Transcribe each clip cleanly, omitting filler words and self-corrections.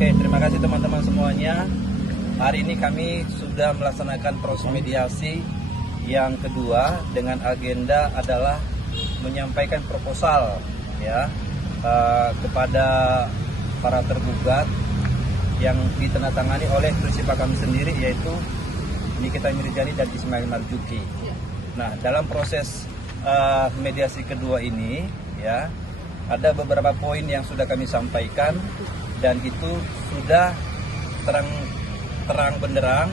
Oke, terima kasih teman-teman semuanya. Hari ini kami sudah melaksanakan proses mediasi yang kedua dengan agenda adalah menyampaikan proposal ya kepada para tergugat yang ditandatangani oleh prinsipal kami sendiri, yaitu Nikita Mirzani dan Ismail Marzuki. Nah, dalam proses mediasi kedua ini ya ada beberapa poin yang sudah kami sampaikan dan itu sudah terang benderang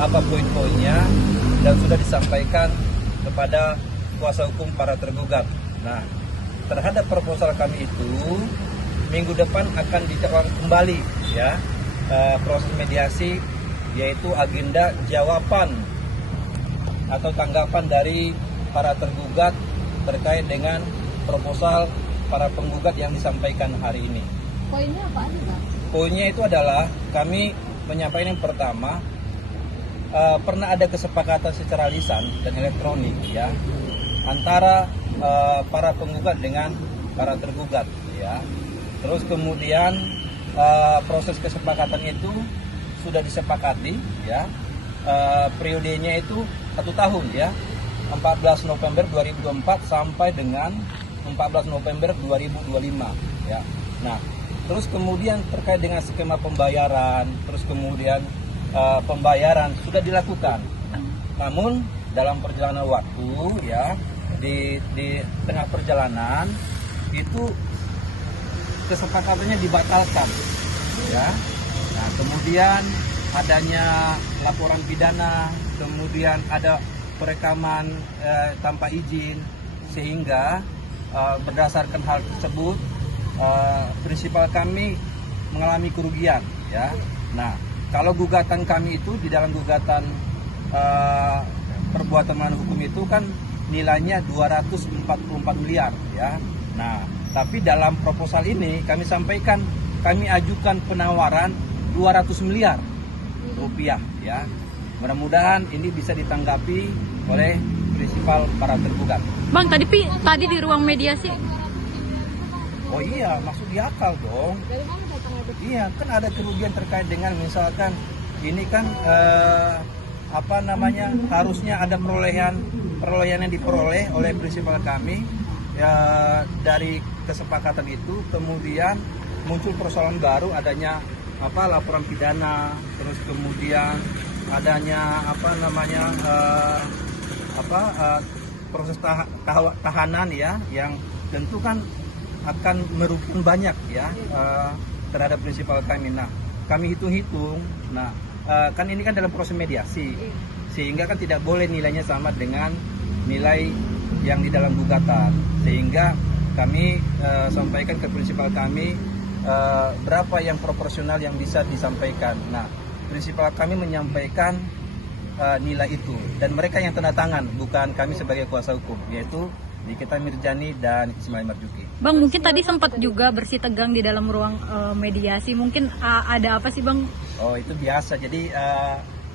apa poin-poinnya dan sudah disampaikan kepada kuasa hukum para tergugat. Nah, terhadap proposal kami itu minggu depan akan dijadwalkan kembali ya proses mediasi, yaitu agenda jawaban atau tanggapan dari para tergugat terkait dengan proposal para penggugat yang disampaikan hari ini. Poinnya apa aja, Pak? Poinnya itu adalah kami menyampaikan yang pertama, pernah ada kesepakatan secara lisan dan elektronik ya antara para penggugat dengan para tergugat ya. Terus kemudian proses kesepakatan itu sudah disepakati ya, periodenya itu 1 tahun ya, 14 November 2024 sampai dengan 14 November 2025 ya. Nah, terus kemudian terkait dengan skema pembayaran, terus kemudian pembayaran sudah dilakukan. Namun dalam perjalanan waktu ya di tengah perjalanan itu kesepakatannya dibatalkan ya. Nah, kemudian adanya laporan pidana, kemudian ada perekaman tanpa izin, sehingga berdasarkan hal tersebut prinsipal kami mengalami kerugian ya. Nah, kalau gugatan kami itu di dalam gugatan perbuatan melawan hukum itu kan nilainya 244 miliar ya. Nah, tapi dalam proposal ini kami sampaikan kami ajukan penawaran 200 miliar rupiah ya. Mudah-mudahan ini bisa ditanggapi oleh prinsipal para tergugat. Bang, tadi di ruang mediasi. Oh iya, maksud di akal dong. Dari mana datang itu? Iya, kan ada kerugian terkait dengan misalkan ini kan harusnya ada perolehan yang diperoleh oleh prinsipal kami ya, dari kesepakatan itu, kemudian muncul persoalan baru, adanya laporan pidana, terus kemudian adanya proses tahanan ya, yang tentu kan akan merugikan banyak ya terhadap prinsipal kami. Nah, kami hitung-hitung, nah kan ini kan dalam proses mediasi, sehingga kan tidak boleh nilainya sama dengan nilai yang di dalam gugatan, sehingga kami sampaikan ke prinsipal kami berapa yang proporsional yang bisa disampaikan. Nah, prinsipal kami menyampaikan nilai itu, dan mereka yang tanda tangan, bukan kami sebagai kuasa hukum, yaitu Nikita Mirzani dan Ismail Marzuki. Bang, mungkin tadi sempat juga bersih tegang di dalam ruang mediasi. Mungkin ada apa sih, Bang? Oh, itu biasa. Jadi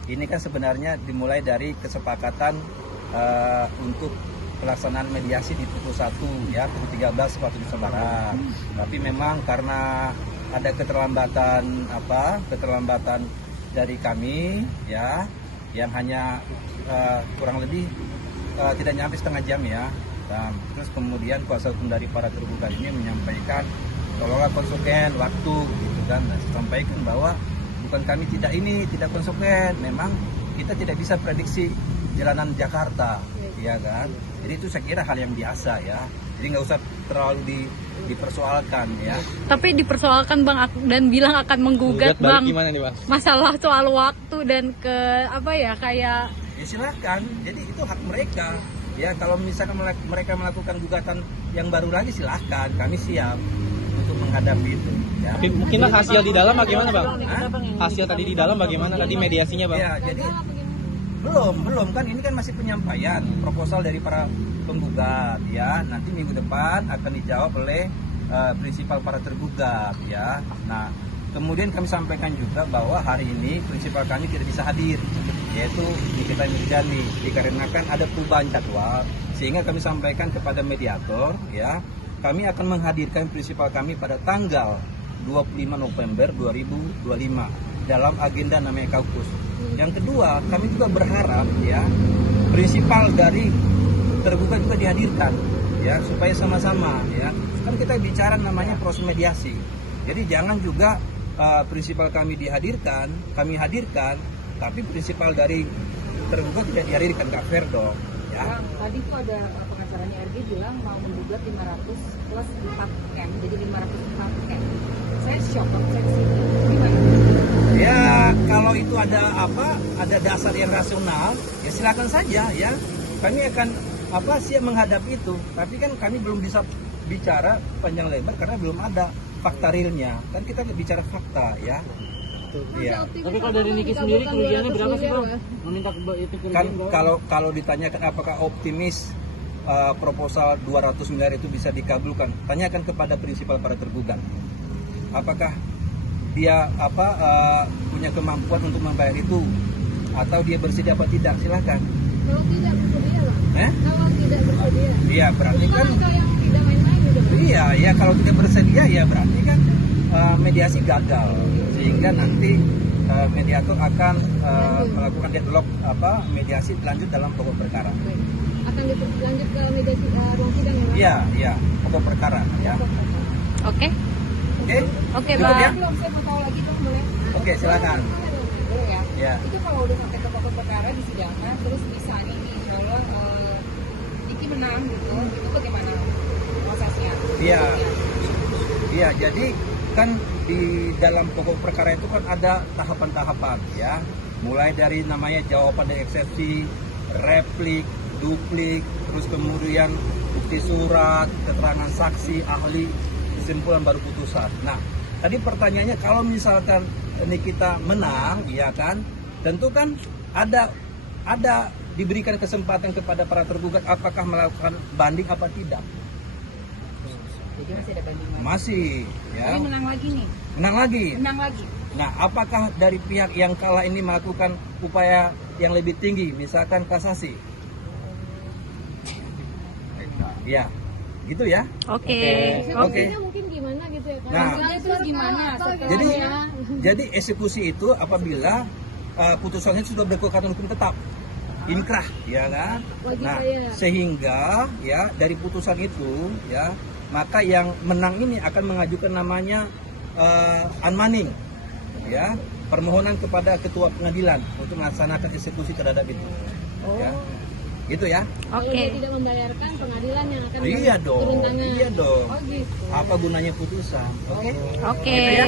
ini kan sebenarnya dimulai dari kesepakatan untuk pelaksanaan mediasi di pukul 1 ya, pukul 13 waktu Indonesia Barat. Tapi memang karena ada keterlambatan dari kami ya, yang hanya kurang lebih tidak nyampe setengah jam ya. Dan terus kemudian kuasa hukum dari para tergugat ini menyampaikan tolonglah konsekuen waktu gitu kan. Nah, saya sampaikan bahwa bukan kami tidak konsekuen, memang kita tidak bisa prediksi jalanan Jakarta ya kan. Jadi itu saya kira hal yang biasa ya, jadi nggak usah terlalu dipersoalkan ya. Tapi dipersoalkan, Bang, dan bilang akan menggugat, Bang, gimana nih, Bang? masalah soal waktu dan kayak Ya silahkan, jadi itu hak mereka ya. Kalau misalkan mereka melakukan gugatan yang baru lagi, silahkan, kami siap untuk menghadapi itu ya. Mungkinlah hasil di dalam bagaimana, Bang? Hah? Hasil tadi di dalam bagaimana tadi mediasinya, Bang? Ya, jadi belum kan, ini kan masih penyampaian proposal dari para penggugat ya. Nanti minggu depan akan dijawab oleh prinsipal para tergugat ya. Nah, kemudian kami sampaikan juga bahwa hari ini prinsipal kami tidak bisa hadir, yaitu Nikita Mirzani, dikarenakan ada perubahan jadwal, sehingga kami sampaikan kepada mediator ya, kami akan menghadirkan prinsipal kami pada tanggal 25 November 2025 dalam agenda namanya kaukus. Yang kedua, kami juga berharap ya prinsipal dari tergugat juga dihadirkan ya supaya sama-sama ya. Kan kita bicara namanya proses mediasi. Jadi jangan juga prinsipal kami kami hadirkan, tapi prinsipal dari tergugat tidak dihadirkan, nggak fair dong. Ya. Bang, tadi tuh ada pengacaranya RG bilang mau menggugat 500 plus 4 M, jadi 504 M. Saya shock waktu saya kesini. Gimana? Ya kalau itu ada dasar yang rasional, ya silakan saja ya. Kami akan siap menghadapi itu. Tapi kan kami belum bisa bicara panjang lebar karena belum ada fakta realnya. Kan kita bicara fakta ya. Iya. Tapi kalau dari Niki sendiri kerugiannya berapa sih Bang? Meminta itu kerugian Kan berapa? kalau ditanyakan apakah optimis proposal 200 miliar itu bisa dikabulkan, tanyakan kepada prinsipal para tergugat. Apakah dia punya kemampuan untuk membayar itu atau dia bersedia apa tidak, silahkan. Kalau tidak bersedia lah. Kalau tidak bersedia. Iya berarti kan Atau yang tidak main-main gitu. iya kalau tidak bersedia ya berarti kan mediasi gagal sehingga nanti mediator akan melakukan deadlock mediasi lanjut dalam pokok perkara. Akan lanjut ke mediasi ruang sidang ya? Iya pokok perkara ya. Oke. Oke, Cukup Bang. ya? Belum, saya mau tahu lagi dong, boleh? Oke, silakan. Boleh ya? Ya. Itu kalau udah sampai ke pokok perkara disidangkan, terus misalnya nih, insya Diki menang gitu, itu bagaimana prosesnya? Iya, jadi kan di dalam pokok perkara itu kan ada tahapan-tahapan ya. Mulai dari namanya jawaban dan eksepsi, replik, duplik, terus kemudian bukti surat, keterangan saksi, ahli, kesimpulan baru putusan. Nah, tadi pertanyaannya kalau misalkan ini kita menang, ya kan, tentu kan ada diberikan kesempatan kepada para tergugat apakah melakukan banding apa tidak. Jadi masih ada banding lagi. Masih, ya. Tapi menang lagi nih, Menang lagi. menang lagi. Nah, apakah dari pihak yang kalah ini melakukan upaya yang lebih tinggi, misalkan kasasi? Ya, gitu ya. Oke. Oke. Mungkin gimana gitu ya kan? Nah. Hasilnya terus gimana? Jadi eksekusi itu apabila putusannya sudah berkekuatan hukum tetap, inkrah, ya kan? Nah, sehingga ya dari putusan itu ya maka yang menang ini akan mengajukan namanya unmanning, ya permohonan kepada ketua pengadilan untuk melaksanakan eksekusi terhadap itu. Ya. Gitu ya. Kalau dia tidak membayarkan, pengadilan yang akan Iya dong. turun tangan. Iya dong. Oh gitu. Apa gunanya putusan? Oke. Oke. Gitu ya.